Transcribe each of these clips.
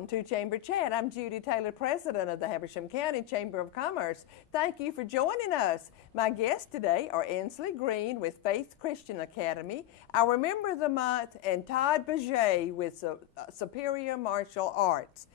Welcome to Chamber Chat. I'm Judy Taylor, President of the Habersham County Chamber of Commerce. Thank you for joining us. My guests today are Ansley Green with Faith Christian Academy, our Member of the Month, and Todd Baget with Superior Martial Arts.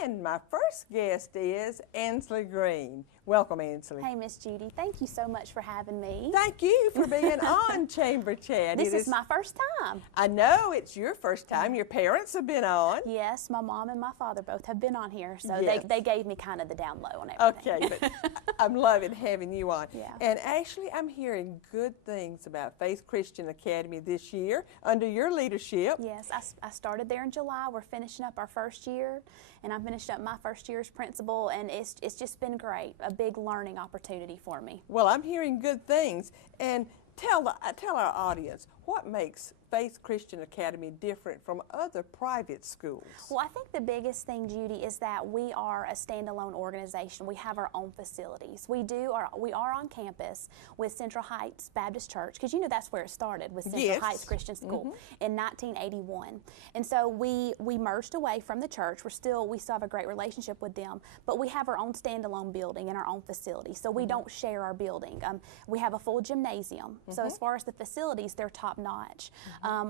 And my first guest is Ansley Green. Welcome, Ansley. Hey, Miss Judy. Thank you so much for having me. Thank you for being on Chamber Chat. This is my first time. I know it's your first time. Your parents have been on. Yes, my mom and my father both have been on here, so Yes. they gave me kind of the down low on everything. Okay, but I'm loving having you on. Yeah. And Ashley, I'm hearing good things about Faith Christian Academy this year under your leadership. Yes, I started there in July. We're finishing up our first year, and I'm finishing up my first year as principal, and it's just been great, a big learning opportunity for me. Well, I'm hearing good things. And tell our audience, what makes Faith Christian Academy different from other private schools? Well, I think the biggest thing, Judy, is that we are a standalone organization. We have our own facilities. We are on campus with Central Heights Baptist Church, because you know that's where it started, with Central Yes. Heights Christian School in 1981. And so we merged away from the church. We still have a great relationship with them, but we have our own standalone building and our own facility. So we don't share our building. We have a full gymnasium. So as far as the facilities, they're top notch.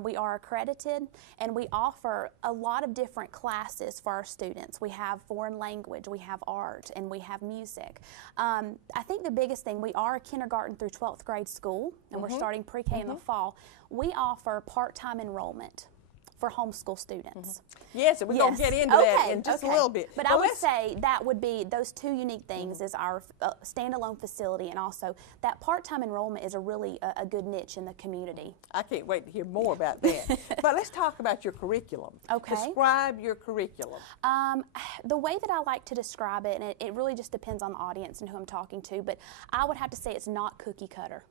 We are accredited, and we offer a lot of different classes for our students. We have foreign language, we have art, and we have music. I think the biggest thing, we are a kindergarten through 12th grade school, and we're starting pre-K in the fall. We offer part-time enrollment for homeschool students. Yes, and we're going to get into that in just a little bit. But I would say that would be those two unique things, is our standalone facility, and also that part-time enrollment is a really a good niche in the community. I can't wait to hear more about that. But let's talk about your curriculum. Okay. Describe your curriculum. The way that I like to describe it, and it really just depends on the audience and who I'm talking to, but I would have to say it's not cookie cutter.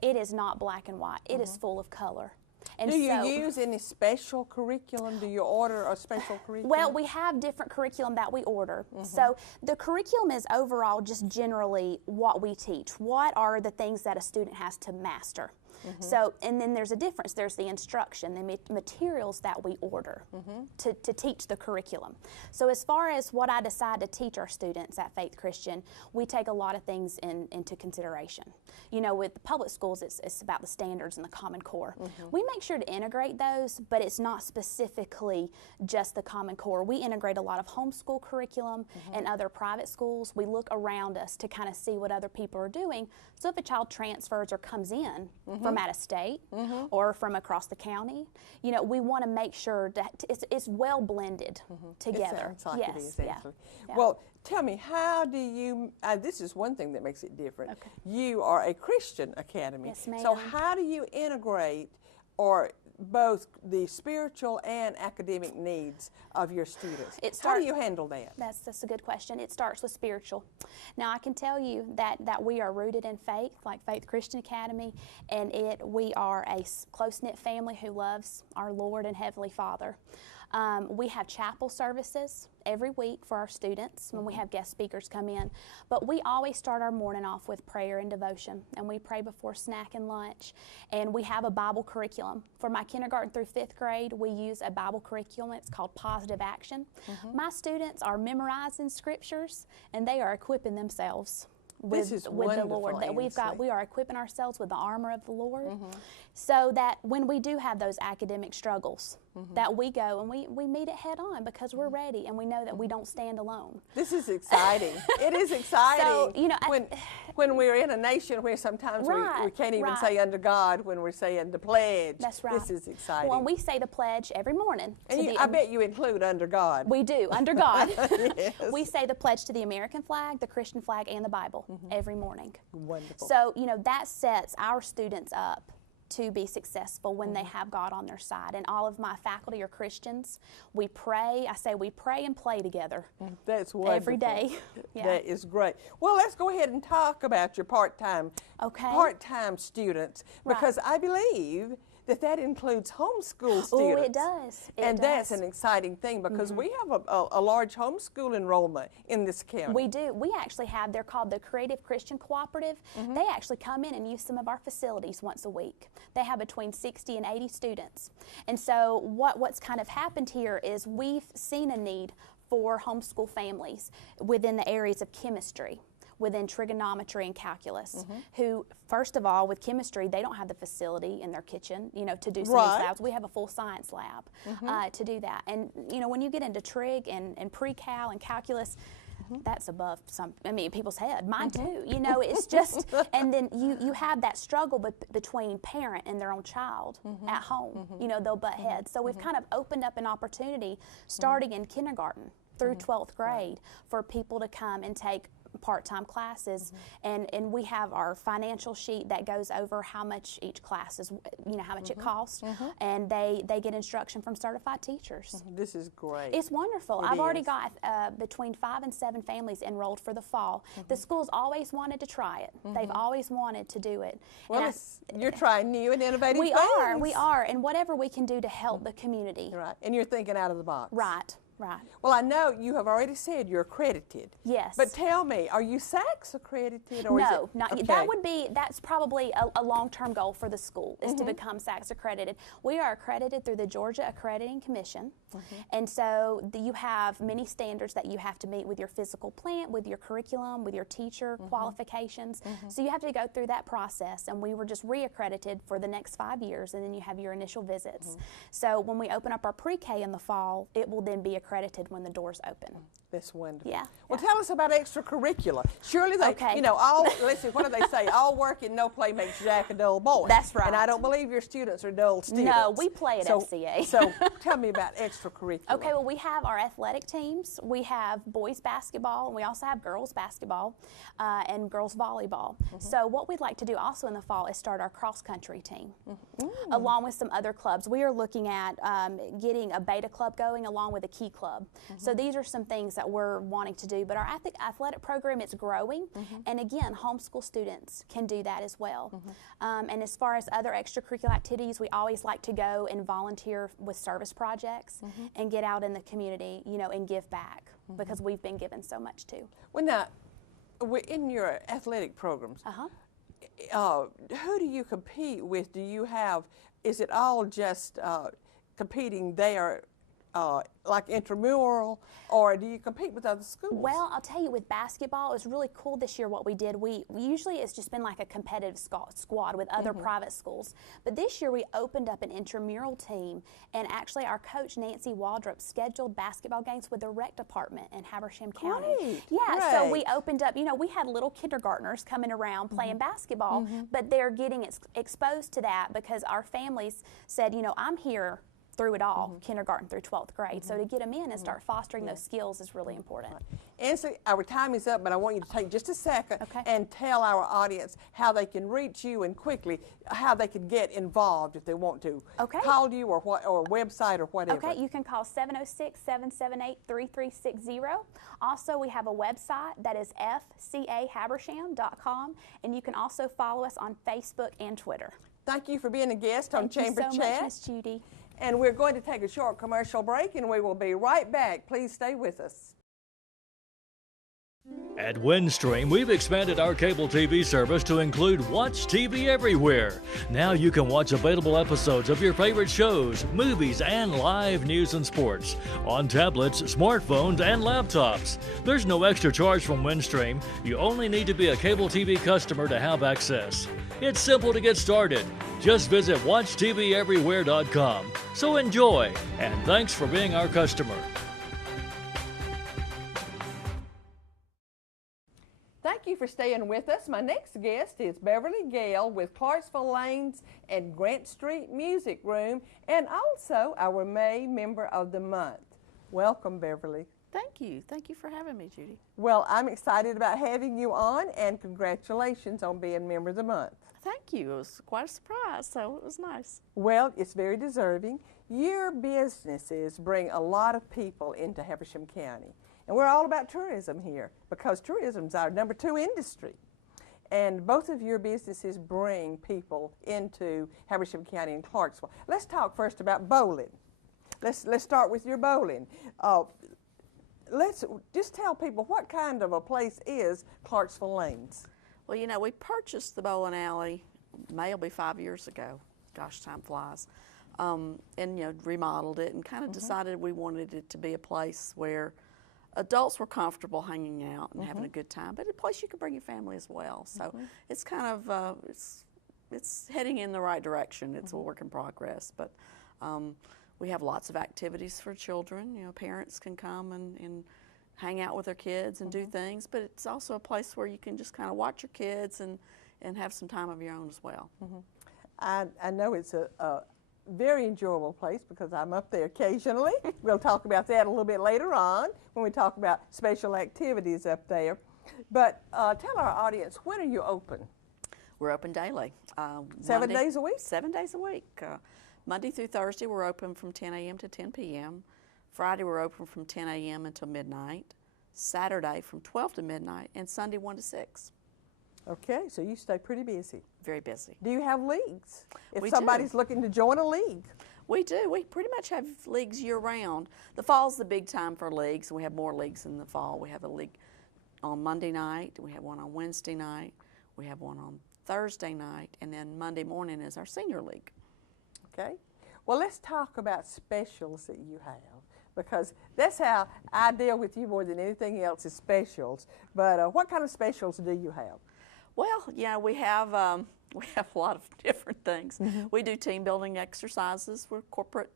It is not black and white. It is full of color. And Do you use any special curriculum? Do you order a special curriculum? Well, we have different curriculum that we order. So the curriculum is overall just generally what we teach. What are the things that a student has to master? So, and then there's a difference. There's the instruction, the materials that we order to teach the curriculum. So as far as what I decide to teach our students at Faith Christian, we take a lot of things into consideration. You know, with the public schools, it's about the standards and the Common Core. We make sure to integrate those, but it's not specifically just the Common Core. We integrate a lot of homeschool curriculum and other private schools. We look around us to kind of see what other people are doing. So if a child transfers or comes in from out of state or from across the county, you know, we want to make sure that it's well blended together. It sounds like it is, actually. Yeah. Well, tell me, how do you, this is one thing that makes it different. Okay. You are a Christian academy. Yes, ma'am. So how do you integrate both the spiritual and academic needs of your students? How do you handle that? That's a good question. It starts with spiritual. Now, I can tell you that we are rooted in faith, like Faith Christian Academy, and we are a close-knit family who loves our Lord and Heavenly Father. We have chapel services every week for our students when we have guest speakers come in. But we always start our morning off with prayer and devotion, and we pray before snack and lunch. And we have a Bible curriculum. For my kindergarten through 5th grade, we use a Bible curriculum. It's called Positive Action. My students are memorizing scriptures, and they are equipping themselves with the Lord. That we are equipping ourselves with the armor of the Lord, so that when we do have those academic struggles, that we go and we meet it head on, because we're ready and we know that we don't stand alone. This is exciting. It is exciting. So, you know, when we're in a nation where sometimes we can't even say under God when we're saying the pledge. That's right. This is exciting. Well, and we say the pledge every morning. And I bet you include under God. We do, under God. Yes. We say the pledge to the American flag, the Christian flag, and the Bible every morning. Wonderful. So, you know, that sets our students up to be successful when they have God on their side. And all of my faculty are Christians. We pray. I say we pray and play together. That's wonderful. Every day. Yeah. That is great. Well, let's go ahead and talk about your part-time students, because I believe that includes homeschool students. Oh, it does. And that's an exciting thing because we have a large homeschool enrollment in this county. We do. We actually have, they're called the Creative Christian Cooperative. They actually come in and use some of our facilities once a week. They have between 60 and 80 students. And so what's kind of happened here is we've seen a need for homeschool families within the areas of chemistry, within trigonometry and calculus, who, first of all, with chemistry, they don't have the facility in their kitchen, you know, to do some of these labs. We have a full science lab to do that. And, you know, when you get into trig and pre-cal and calculus, that's above people's head, mine too. You know, it's just, and then you have that struggle between parent and their own child at home. You know, they'll butt heads. So we've kind of opened up an opportunity starting in kindergarten through 12th grade for people to come and take part-time classes, and we have our financial sheet that goes over how much each class is, you know, how much it costs, and they get instruction from certified teachers. This is great. It's wonderful. I've already got between 5 and 7 families enrolled for the fall. The school's always wanted to try it. They've always wanted to do it. Well, you're trying new and innovative things. We are, and whatever we can do to help the community. Right, and you're thinking out of the box. Right. Right. Well, I know you have already said you're accredited. Yes. But tell me, are you SACS accredited? Or No, is it, not okay. That's probably a long-term goal for the school, is to become SACS accredited. We are accredited through the Georgia Accrediting Commission, and so you have many standards that you have to meet with your physical plant, with your curriculum, with your teacher qualifications. So you have to go through that process, and we were just re-accredited for the next 5 years, and then you have your initial visits. So when we open up our pre-K in the fall, it will then be accredited when the doors open. That's wonderful. Yeah. Well, tell us about extracurricular. Surely they, you know, let's see, what do they say? All work and no play makes Jack a dull boy. That's right. And I don't believe your students are dull students. No, we play at FCA. So tell me about extracurricular. Okay, well, we have our athletic teams. We have boys basketball, and we also have girls basketball and girls volleyball. So what we'd like to do also in the fall is start our cross-country team, along with some other clubs. We are looking at getting a beta club going along with a key club. So these are some things that we're wanting to do. But our athletic program, it's growing. And again, homeschool students can do that as well. And as far as other extracurricular activities, we always like to go and volunteer with service projects and get out in the community, you know, and give back, because we've been given so much too. Well, now, in your athletic programs, who do you compete with? Do you have, is it all just competing there like intramural, or do you compete with other schools? Well, I'll tell you, with basketball, it was really cool this year what we did. We usually, it's just been like a competitive squad with other private schools. But this year we opened up an intramural team, and actually our coach, Nancy Waldrop, scheduled basketball games with the rec department in Habersham County. Great. Yeah, so we opened up, you know, we had little kindergartners coming around playing basketball, but they're getting exposed to that because our families said, you know, I'm here through it all, kindergarten through 12th grade. So to get them in and start fostering those skills is really important. Ansley, our time is up, but I want you to take just a second and tell our audience how they can reach you, and quickly how they can get involved if they want to. Call you or website or whatever. Okay, you can call 706-778-3360. Also, we have a website that is fcahabersham.com, and you can also follow us on Facebook and Twitter. Thank you for being a guest on Chamber Thank you so Chat. much, Miss Judy. And we're going to take a short commercial break, and we will be right back. Please stay with us. At Windstream, we've expanded our cable TV service to include Watch TV Everywhere. Now you can watch available episodes of your favorite shows, movies, and live news and sports on tablets, smartphones, and laptops. There's no extra charge from Windstream. You only need to be a cable TV customer to have access. It's simple to get started. Just visit WatchTVEverywhere.com. So enjoy, and thanks for being our customer. Thank you for staying with us. My next guest is Beverly Gale with Clarksville Lanes and Grant Street Music Room, and also our May Member of the Month. Welcome, Beverly. Thank you. Thank you for having me, Judy. Well, I'm excited about having you on, and congratulations on being Member of the Month. Thank you. It was quite a surprise, so it was nice. Well, it's very deserving. Your businesses bring a lot of people into Habersham County. And we're all about tourism here, because tourism is our #2 industry. and both of your businesses bring people into Habersham County and Clarksville. Let's talk first about bowling. Let's start with your bowling. Let's just tell people what kind of a place is Clarksville Lanes. Well, you know, we purchased the bowling alley, may will be 5 years ago. Gosh, time flies. And, you know, remodeled it and kind of decided we wanted it to be a place where adults were comfortable hanging out and having a good time, but a place you could bring your family as well. So it's kind of, it's heading in the right direction. It's a work in progress, but we have lots of activities for children. You know, parents can come and hang out with their kids and do things, but it's also a place where you can just kind of watch your kids and have some time of your own as well. I know it's a very enjoyable place because I'm up there occasionally. We'll talk about that a little bit later on when we talk about special activities up there. But tell our audience, when are you open? We're open daily. 7 days a week? 7 days a week. Monday through Thursday, we're open from 10 a.m. to 10 p.m. Friday, we're open from 10 a.m. until midnight. Saturday, from 12 to midnight. And Sunday, 1 to 6. Okay, so you stay pretty busy. Very busy. Do you have leagues? If We somebody's do. looking to join a league. We do. We pretty much have leagues year-round. The fall's the big time for leagues, and we have more leagues in the fall. We have a league on Monday night. We have one on Wednesday night. We have one on Thursday night, and then Monday morning is our senior league. Okay. Well, let's talk about specials that you have, because that's how I deal with you more than anything else is specials. But what kind of specials do you have? Well, yeah, we have a lot of different things. We do team building exercises for corporate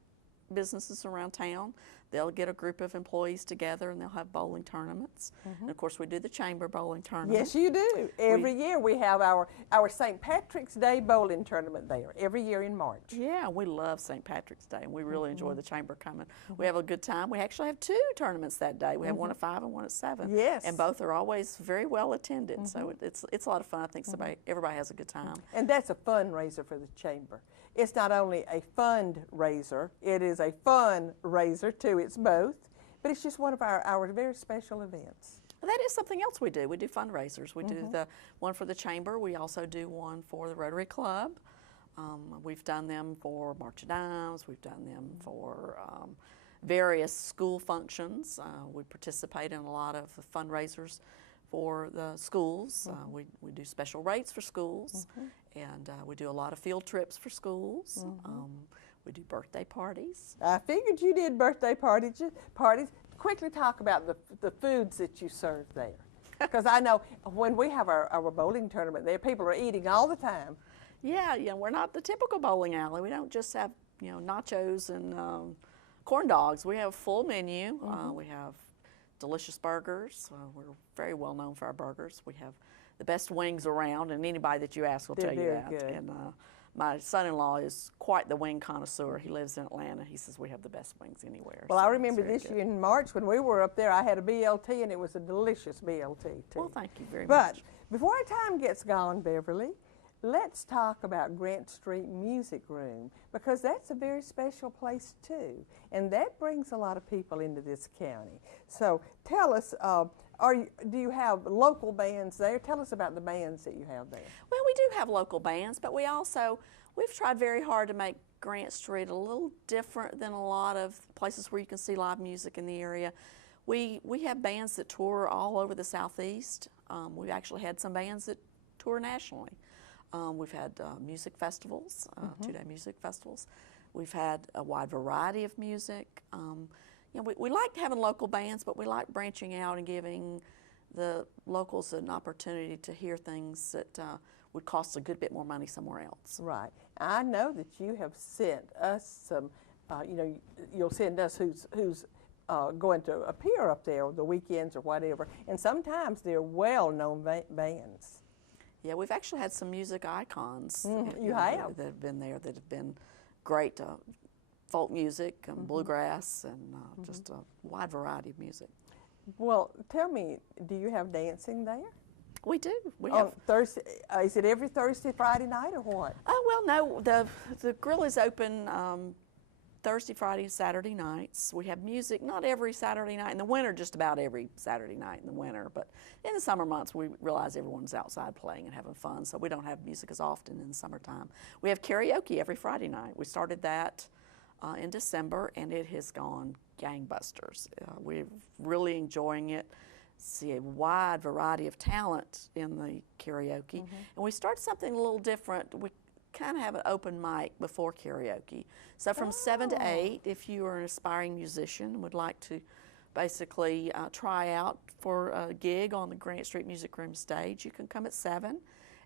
businesses around town. They'll get a group of employees together and they'll have bowling tournaments. And of course, we do the chamber bowling tournament. Yes, you do. Every year we have our St. Patrick's Day bowling tournament there, every year in March. Yeah, we love St. Patrick's Day, and we really enjoy the chamber coming. We have a good time. We actually have 2 tournaments that day. We have one at 5 and one at 7. Yes. And both are always very well attended, so it's a lot of fun. I think everybody has a good time. And that's a fundraiser for the chamber. It's not only a fundraiser, it is a fundraiser too. It's both, but it's just one of our very special events. That is something else we do. We do fundraisers. We do the one for the chamber. We also do one for the Rotary Club. We've done them for March of Dimes. We've done them for various school functions. We participate in a lot of fundraisers for the schools. We do special rates for schools, and we do a lot of field trips for schools. We do birthday parties. I figured you did birthday parties. Quickly talk about the foods that you serve there. Because I know when we have our bowling tournament there, people are eating all the time. Yeah, we're not the typical bowling alley. We don't just have, nachos and corn dogs. We have a full menu. We have delicious burgers. We're very well known for our burgers. We have the best wings around, and anybody that you ask will tell you that. Good. And my son-in-law is quite the wing connoisseur. He lives in Atlanta. He says we have the best wings anywhere. Well, so I it's remember very this good. year in March when we were up there, I had a BLT, and it was a delicious BLT too. Well, thank you very But much. before our time gets gone, Beverly, let's talk about Grant Street Music Room, because that's a very special place too, and that brings a lot of people into this county. So tell us, do you have local bands there? Tell us about the bands that you have there. Well, we do have local bands, but we've tried very hard to make Grant Street a little different than a lot of places where you can see live music in the area. We have bands that tour all over the Southeast. We've actually had some bands that tour nationally. We've had music festivals, 2-day music festivals. We've had a wide variety of music. We like having local bands, but we like branching out and giving the locals an opportunity to hear things that would cost a good bit more money somewhere else. Right. I know that you have sent us some, you'll send us who's going to appear up there on the weekends or whatever, and sometimes they're well-known bands. Yeah, we've actually had some music icons You have? that have been there that have been great folk music and bluegrass and just a wide variety of music. Well, tell me, do you have dancing there? We do. We On have. Thursday, is it every Thursday, Friday night, or what? Oh well, no. The grill is open Thursday, Friday, and Saturday nights. We have music not every Saturday night. In the winter, just about every Saturday night in the winter. But in the summer months, we realize everyone's outside playing and having fun, so we don't have music as often in the summertime. We have karaoke every Friday night. We started that in December, and it has gone gangbusters. We're really enjoying it. See a wide variety of talent in the karaoke. And we start something a little different. We kind of have an open mic before karaoke. So from 7 to 8, if you are an aspiring musician and would like to basically try out for a gig on the Grant Street Music Room stage, you can come at 7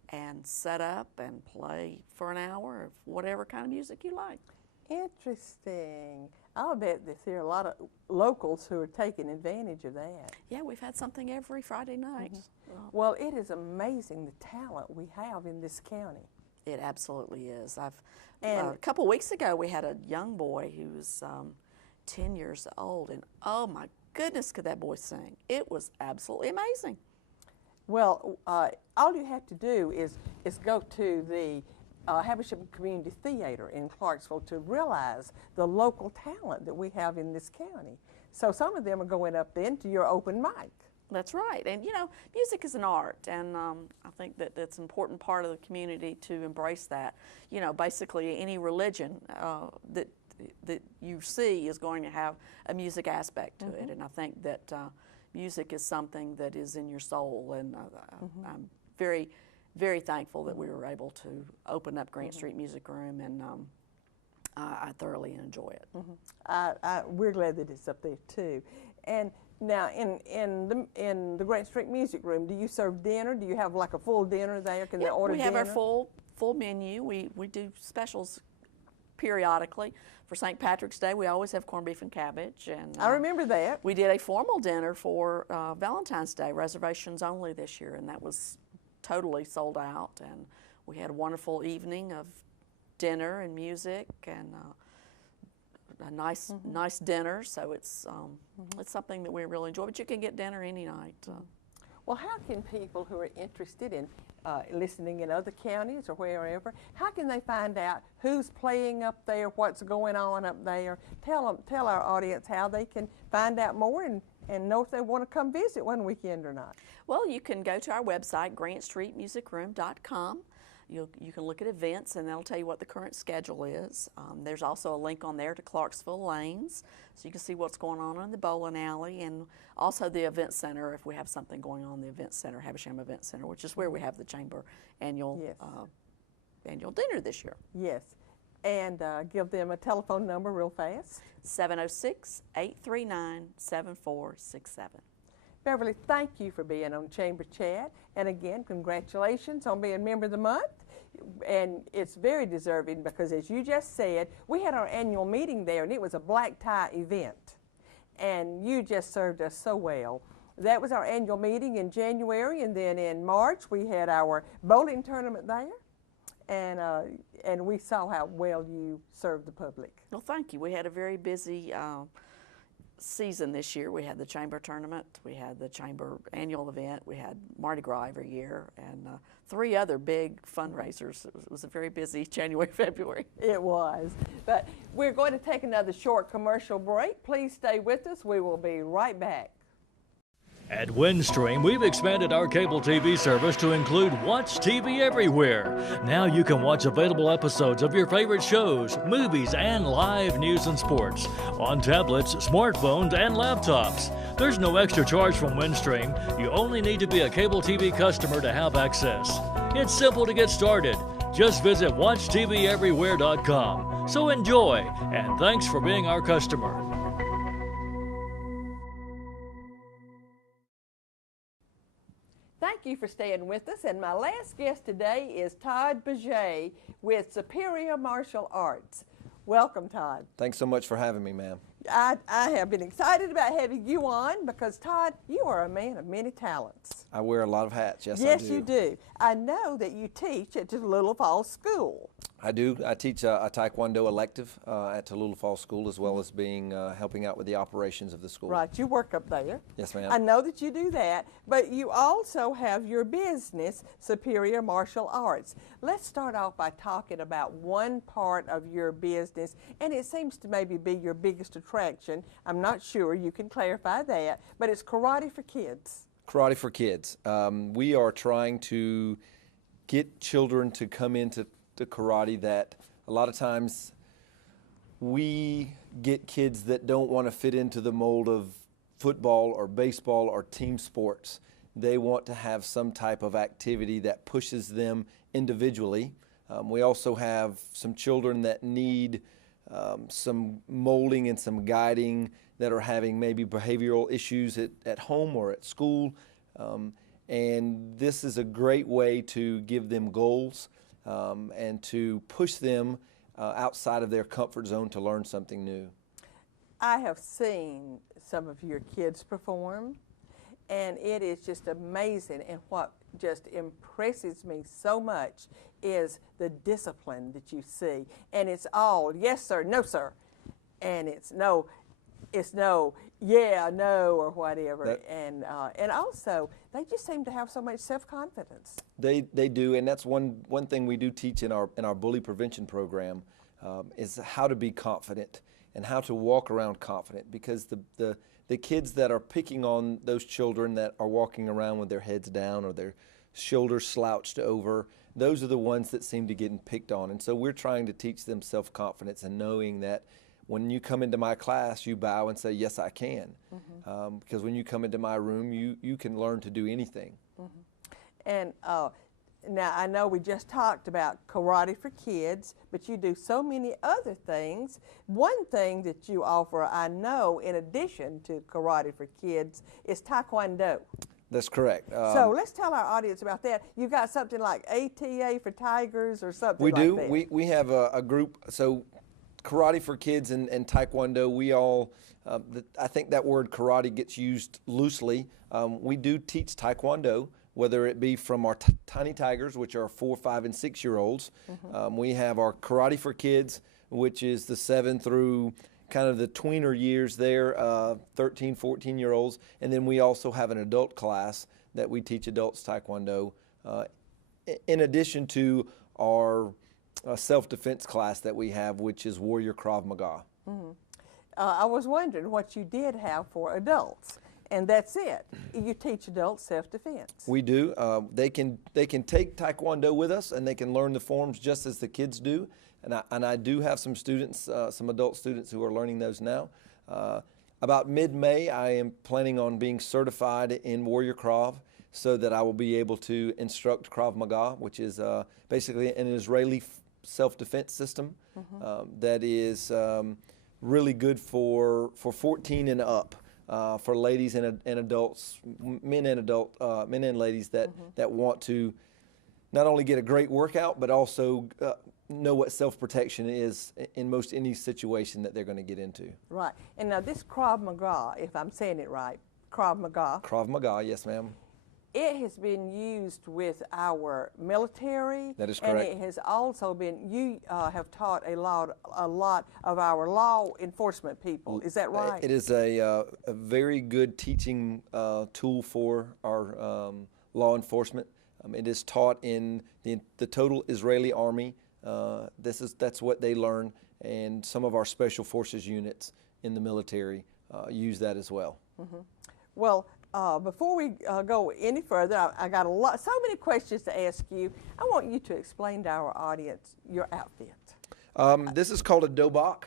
and set up and play for an hour of whatever kind of music you like. Interesting. I'll bet that there are a lot of locals who are taking advantage of that. Yeah, we've had something every Friday night. Well, it is amazing the talent we have in this county. It absolutely is. And a couple weeks ago, we had a young boy who was 10 years old, and oh my goodness, could that boy sing. It was absolutely amazing. Well, all you have to do is go to the Habersham Community Theater in Clarksville to realize the local talent that we have in this county. So some of them are going up then to your open mic. That's right. And, you know, music is an art, and I think that it's an important part of the community to embrace that. You know, basically any religion that you see is going to have a music aspect to it, and I think that music is something that is in your soul, and I'm very, very thankful that we were able to open up Grant Street Music Room, and I thoroughly enjoy it. We're glad that it's up there too. And now, in the Grant Street Music Room, do you serve dinner? Do you have like a full dinner there? Can they order dinner? We have our full menu. We do specials periodically. For St. Patrick's Day, we always have corned beef and cabbage. And I remember that. We did a formal dinner for Valentine's Day, reservations only this year, and that was totally sold out. And we had a wonderful evening of dinner and music and a nice dinner. So it's something that we really enjoy. But you can get dinner any night. Well, how can people who are interested in listening in other counties or wherever, how can they find out who's playing up there, what's going on up there? Tell our audience how they can find out more and know if they want to come visit one weekend or not. Well, you can go to our website, grantstreetmusicroom.com. You can look at events, and that'll tell you what the current schedule is. There's also a link on there to Clarksville Lanes, so you can see what's going on in the bowling alley, and also the event center if we have something going on in the event center, Habersham Event Center, which is where we have the Chamber annual dinner this year. Yes, and give them a telephone number real fast. 706-839-7467. Beverly, thank you for being on Chamber Chat. And again, congratulations on being Member of the Month. And it's very deserving because, as you just said, we had our annual meeting there, and it was a black tie event. And you just served us so well. That was our annual meeting in January, and then in March we had our bowling tournament there. And we saw how well you served the public. Well, thank you. We had a very busy season this year. We had the Chamber tournament, we had the Chamber annual event, we had Mardi Gras every year, and 3 other big fundraisers. It was a very busy January, February. It was. But we're going to take another short commercial break. Please stay with us. We will be right back. At Windstream, we've expanded our cable TV service to include Watch TV Everywhere. Now you can watch available episodes of your favorite shows, movies, and live news and sports on tablets, smartphones, and laptops. There's no extra charge from Windstream. You only need to be a cable TV customer to have access. It's simple to get started. Just visit WatchTVEverywhere.com. So enjoy, and thanks for being our customer. Thank you for staying with us, and my last guest today is Todd Bajay with Superior Martial Arts. Welcome, Todd. Thanks so much for having me, ma'am. I have been excited about having you on because, Todd, you are a man of many talents. I wear a lot of hats, yes I do. Yes, you do. I know that you teach at the Little Falls School. I do. I teach a Taekwondo elective at Tallulah Falls School, as well as being helping out with the operations of the school. Right, you work up there. Yes, ma'am. I know that you do that, but you also have your business, Superior Martial Arts. Let's start off by talking about one part of your business, and it seems to maybe be your biggest attraction. I'm not sure, you can clarify that, but it's Karate for Kids. Karate for Kids. We are trying to get children to come into karate that a lot of times we get kids that don't want to fit into the mold of football or baseball or team sports. They want to have some type of activity that pushes them individually. We also have some children that need some molding and some guiding that are having maybe behavioral issues at home or at school. And this is a great way to give them goals and to push them outside of their comfort zone to learn something new. I have seen some of your kids perform, and it is just amazing. And what just impresses me so much is the discipline that you see. And it's all yes, sir, no, sir. And it's no, yeah, no, or whatever. And also, they just seem to have so much self-confidence. They do, and that's one thing we do teach in our bully prevention program is how to be confident and how to walk around confident, because the kids that are picking on those children that are walking around with their heads down or their shoulders slouched over, those are the ones that seem to get picked on. And so we're trying to teach them self-confidence and knowing that when you come into my class, you bow and say, yes, I can. Mm-hmm. Because when you come into my room, you can learn to do anything. Mm-hmm. And now I know we just talked about Karate for Kids, but you do so many other things. One thing that you offer, I know, in addition to Karate for Kids, is Taekwondo. That's correct. So let's tell our audience about that. You got something like ATA for Tigers or something we like do. that. We have a group. So Karate for Kids and Taekwondo, we all, I think that word karate gets used loosely. We do teach Taekwondo, whether it be from our Tiny Tigers, which are 4, 5, and 6-year-olds. Mm-hmm. We have our Karate for Kids, which is the 7 through kind of the tweener years there, 13, 14-year-olds. And then we also have an adult class that we teach adults Taekwondo, in addition to our self-defense class that we have, which is Warrior Krav Maga. Mm-hmm. I was wondering what you did have for adults, and that's it. You teach adults self-defense. We do. They can take Taekwondo with us, and they can learn the forms just as the kids do. And I do have some students, some adult students who are learning those now. About mid-May, I am planning on being certified in Warrior Krav, so that I will be able to instruct Krav Maga, which is basically an Israeli self-defense system. Mm-hmm. That is really good for 14 and up, for ladies and adults, men and ladies that mm-hmm. that want to not only get a great workout, but also know what self-protection is in most any situation that they're going to get into. Right. And now this Krav Maga, if I'm saying it right, Krav Maga. Krav Maga, yes, ma'am. It has been used with our military. That is correct. And it has also been, you have taught a lot of our law enforcement people. Is that right? It is a very good teaching tool for our law enforcement. It is taught in the total Israeli army. That's what they learn, and some of our special forces units in the military use that as well. Mm-hmm. Well, before we go any further, I got so many questions to ask you. I want you to explain to our audience your outfit. This is called a dobok.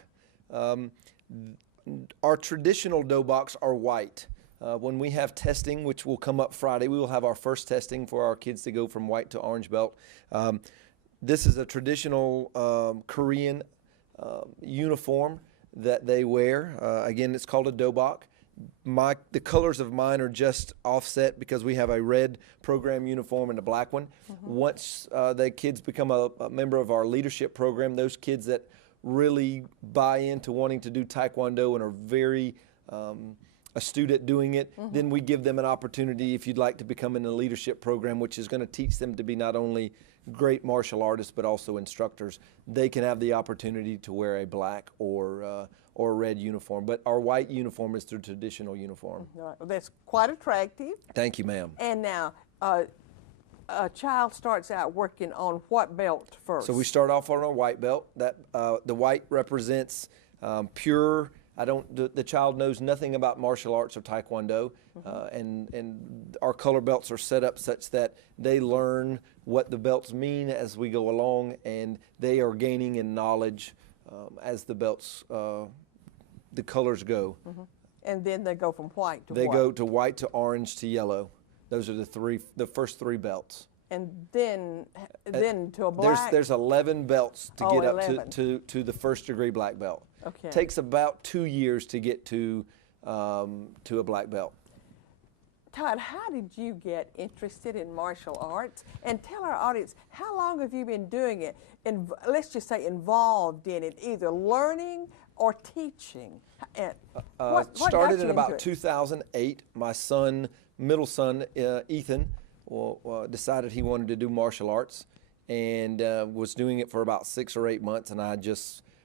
Our traditional doboks are white. When we have testing, which will come up Friday, we will have our first testing for our kids to go from white to orange belt. This is a traditional Korean uniform that they wear. Again, it's called a dobok. The colors of mine are just offset because we have a red program uniform and a black one. Mm-hmm. Once the kids become a member of our leadership program, those kids that really buy into wanting to do Taekwondo and are very astute at doing it, mm-hmm. then we give them an opportunity if you'd like to become in the leadership program, which is going to teach them to be not only great martial artists, but also instructors, they can have the opportunity to wear a black or a red uniform. But our white uniform is the traditional uniform. All right. Well, that's quite attractive. Thank you, ma'am. And now, a child starts out working on what belt first? So we start off on a white belt. That the white represents pure. The child knows nothing about martial arts or taekwondo, and our color belts are set up such that they learn what the belts mean as we go along, and they are gaining in knowledge as the belts, the colors go. And then they go from white to They what? go to white to orange to yellow. Those are the first three belts. And then to a black? There's 11 belts to get up 11. to the first degree black belt. Okay. Takes about 2 years to get to a black belt. Todd, how did you get interested in martial arts? And tell our audience, how long have you been doing it? And let's just say involved in it, either learning or teaching. And what got Started you in into about it? 2008. My middle son, Ethan, decided he wanted to do martial arts, and was doing it for about 6 or 8 months. And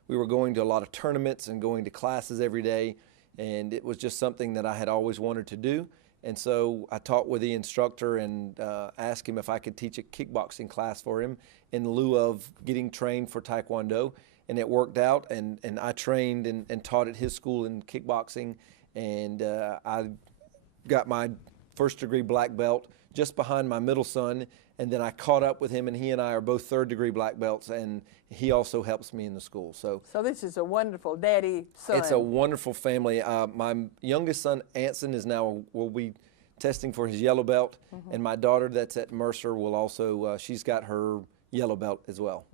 we were going to a lot of tournaments and going to classes every day, and it was just something that I had always wanted to do. And so I talked with the instructor and asked him if I could teach a kickboxing class for him in lieu of getting trained for taekwondo. And it worked out, and I trained and taught at his school in kickboxing, and I got my first degree black belt just behind my middle son, and then I caught up with him, and he and I are both third degree black belts, and he also helps me in the school. So this is a wonderful daddy-son. it's a wonderful family. My youngest son, Anson, will be testing for his yellow belt, and my daughter that's at Mercer will also, she's got her yellow belt as well.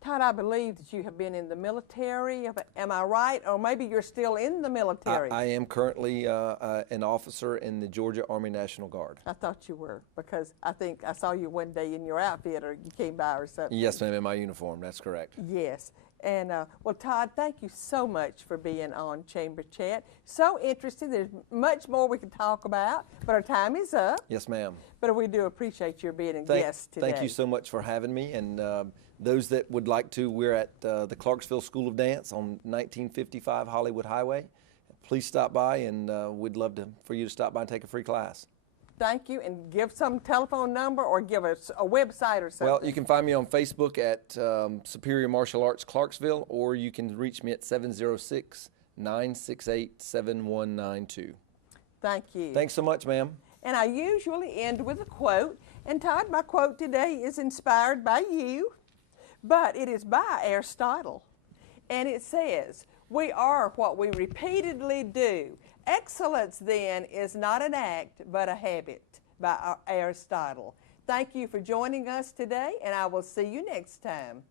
Todd, I believe that you have been in the military. Am I right? Or maybe you're still in the military. I am currently an officer in the Georgia Army National Guard. I thought you were, because I think I saw you one day in your outfit, or you came by or something. Yes, ma'am, in my uniform. That's correct. Yes. And, well, Todd, thank you so much for being on Chamber Chat. So interesting. There's much more we can talk about, but our time is up. Yes, ma'am. But we do appreciate your being a guest today. Thank you so much for having me. And those that would like to, we're at the Clarksville School of Dance on 1955 Hollywood Highway. Please stop by, and we'd love for you to stop by and take a free class. Thank you, and give some telephone number or give us a website or something. Well, you can find me on Facebook at Superior Martial Arts Clarksville, or you can reach me at 706-968-7192. Thank you. Thanks so much, ma'am. And I usually end with a quote. And Todd, my quote today is inspired by you, but it is by Aristotle. And it says, "We are what we repeatedly do. Excellence, then, is not an act, but a habit," by Aristotle. Thank you for joining us today, and I will see you next time.